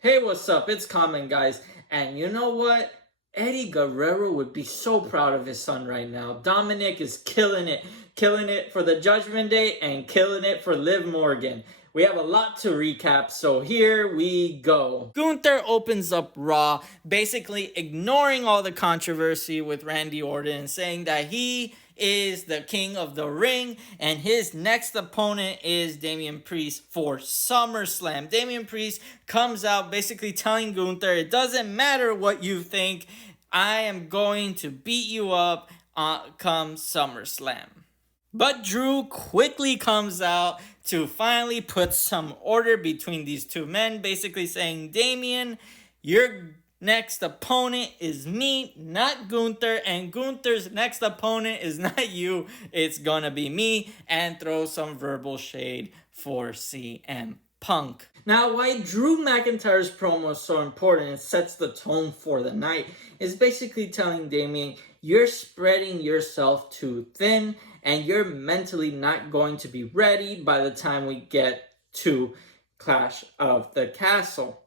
Hey, what's up? It's Common, guys. And you know what? Eddie Guerrero would be so proud of his son right now. Dominik is killing it for the Judgment Day and killing it for Liv Morgan. We have a lot to recap, so here we go. Gunther opens up Raw, basically ignoring all the controversy with Randy Orton, saying that he is the king of the ring and his next opponent is Damian Priest for SummerSlam. Damian Priest comes out basically telling Gunther, it doesn't matter what you think, I am going to beat you up come SummerSlam. But Drew quickly comes out to finally put some order between these two men, basically saying, Damian, your next opponent is me, not Gunther, and Gunther's next opponent is not you, it's gonna be me, and throw some verbal shade for CM Punk. Now, why Drew McIntyre's promo is so important and sets the tone for the night is basically telling Damian, you're spreading yourself too thin and you're mentally not going to be ready by the time we get to Clash of the Castle.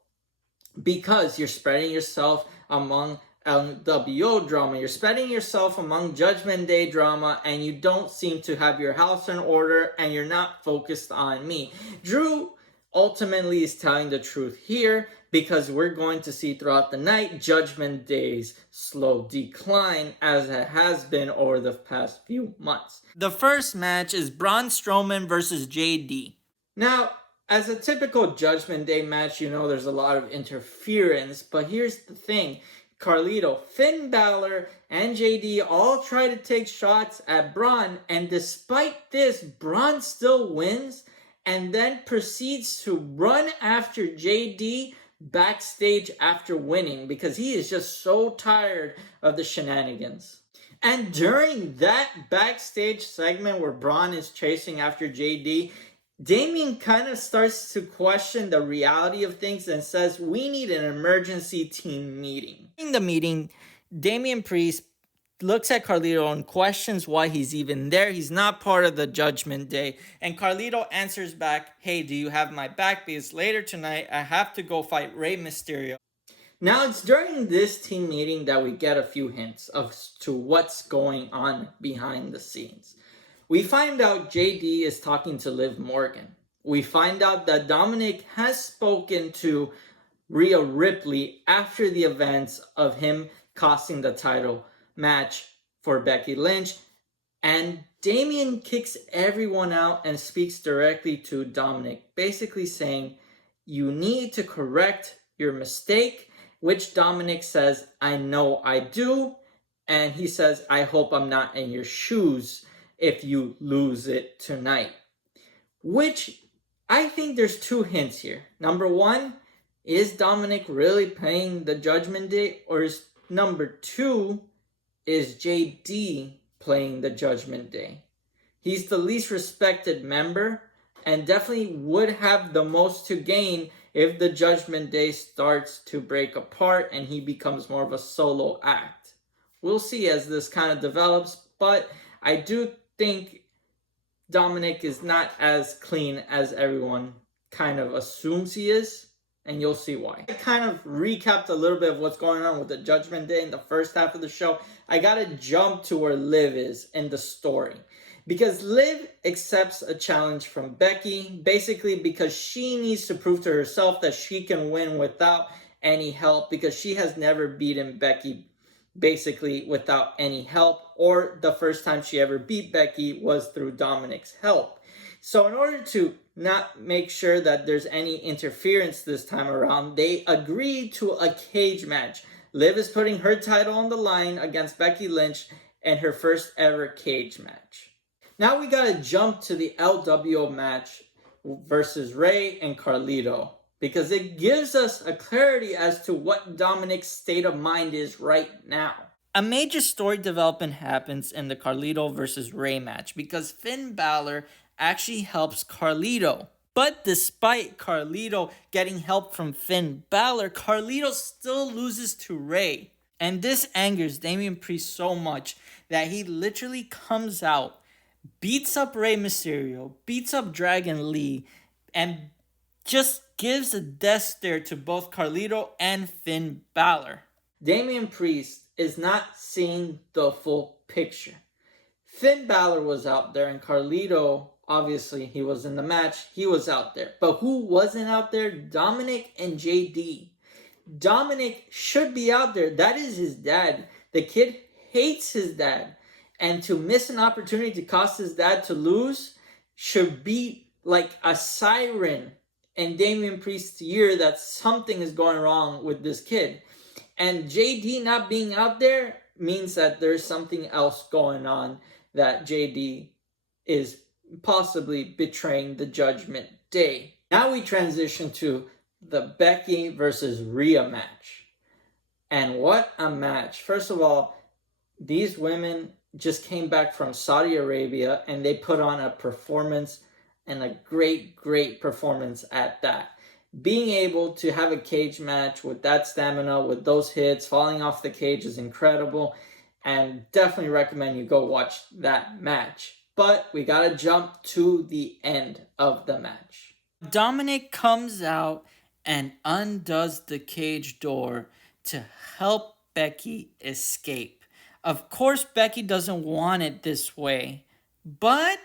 Because you're spreading yourself among LWO drama, you're spreading yourself among Judgment Day drama, and you don't seem to have your house in order, and you're not focused on me. Drew ultimately is telling the truth here, because we're going to see throughout the night Judgment Day's slow decline as it has been over the past few months. The first match is Braun Strowman versus JD. Now, as a typical Judgment Day match, you know there's a lot of interference, but here's the thing. Carlito, Finn Balor, and JD all try to take shots at Braun, and despite this, Braun still wins and then proceeds to run after JD backstage after winning because he is just so tired of the shenanigans. And during that backstage segment where Braun is chasing after JD, Damian kind of starts to question the reality of things and says, we need an emergency team meeting. In the meeting, Damian Priest looks at Carlito and questions why he's even there. He's not part of the Judgment Day. And Carlito answers back, hey, do you have my back? Because later tonight, I have to go fight Rey Mysterio. Now, it's during this team meeting that we get a few hints as to what's going on behind the scenes. We find out JD is talking to Liv Morgan. We find out that Dominik has spoken to Rhea Ripley after the events of him costing the title match for Becky Lynch. And Damian kicks everyone out and speaks directly to Dominik, basically saying, you need to correct your mistake, which Dominik says, I know I do. And he says, I hope I'm not in your shoes if you lose it tonight. Which I think there's two hints here. Number one, is Dominik really playing the Judgment Day? Or is number two, is JD playing the Judgment Day? He's the least respected member and definitely would have the most to gain if the Judgment Day starts to break apart and he becomes more of a solo act. We'll see as this kind of develops, but I do think Dominik is not as clean as everyone kind of assumes he is, and you'll see why. I kind of recapped a little bit of what's going on with the Judgment Day in the first half of the show. I gotta jump to where Liv is in the story. Because Liv accepts a challenge from Becky, basically because she needs to prove to herself that she can win without any help, because she has never beaten Becky basically without any help, or the first time she ever beat Becky was through Dominik's help. So in order to not make sure that there's any interference this time around, they agreed to a cage match. Liv is putting her title on the line against Becky Lynch in her first ever cage match. Now we gotta jump to the LWO match versus Rey and Carlito, because it gives us a clarity as to what Dominik's state of mind is right now. A major story development happens in the Carlito versus Rey match because Finn Balor actually helps Carlito. But despite Carlito getting help from Finn Balor, Carlito still loses to Rey. And this angers Damian Priest so much that he literally comes out, beats up Rey Mysterio, beats up Dragon Lee, and just gives a death stare to both Carlito and Finn Balor. Damian Priest is not seeing the full picture. Finn Balor was out there, and Carlito, obviously, he was in the match. He was out there. But who wasn't out there? Dominik and JD. Dominik should be out there. That is his dad. The kid hates his dad. And to miss an opportunity to cause his dad to lose should be like a siren in Damian Priest's ear that something is going wrong with this kid. And JD not being out there means that there's something else going on, that JD is possibly betraying the Judgment Day. Now we transition to the Becky versus Rhea match. And what a match. First of all, these women just came back from Saudi Arabia and they put on a performance, and a great, great performance at that. Being able to have a cage match with that stamina, with those hits, falling off the cage is incredible, and definitely recommend you go watch that match. But we gotta jump to the end of the match. Dominik comes out and undoes the cage door to help Becky escape. Of course, Becky doesn't want it this way, but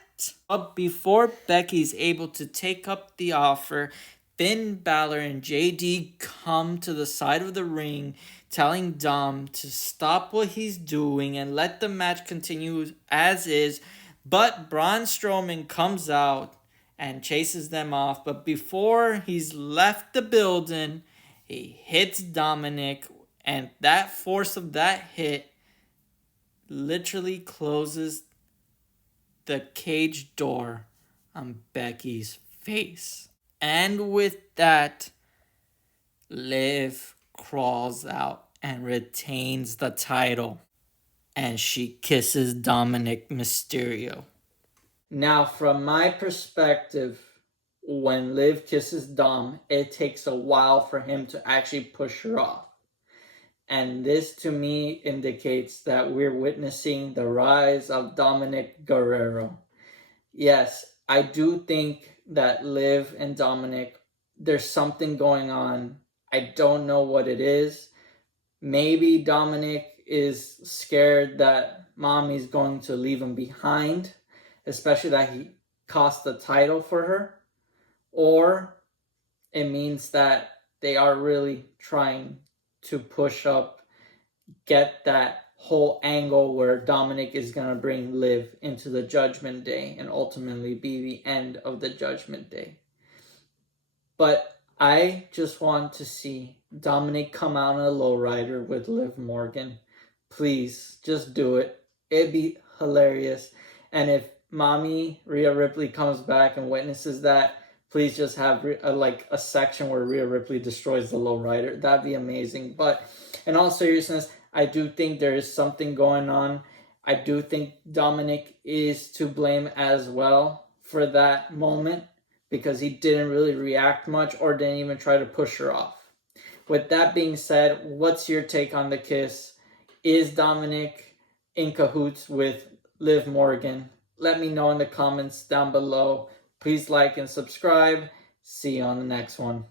before Becky's able to take up the offer, Finn Balor and JD come to the side of the ring, telling Dom to stop what he's doing and let the match continue as is. But Braun Strowman comes out and chases them off. But before he's left the building, he hits Dominik, and that force of that hit literally closes the cage door on Becky's face. And with that, Liv crawls out and retains the title. And she kisses Dominik Mysterio. Now, from my perspective, when Liv kisses Dom, it takes a while for him to actually push her off. And this, to me, indicates that we're witnessing the rise of Dominik Guerrero. Yes, I do think that Liv and Dominik, there's something going on. I don't know what it is. Maybe Dominik is scared that Mommy's going to leave him behind, especially that he cost the title for her. Or it means that they are really trying to push up, get that whole angle where Dominik is going to bring Liv into the Judgment Day and ultimately be the end of the Judgment Day. But I just want to see Dominik come out on a lowrider with Liv Morgan. Please, just do it. It'd be hilarious. And if Mommy Rhea Ripley comes back and witnesses that, please just have a section where Rhea Ripley destroys the lowrider. That'd be amazing. But in all seriousness, I do think there is something going on. I do think Dominik is to blame as well for that moment, because he didn't really react much or didn't even try to push her off. With that being said, what's your take on the kiss? Is Dominik in cahoots with Liv Morgan? Let me know in the comments down below. Please like and subscribe. See you on the next one.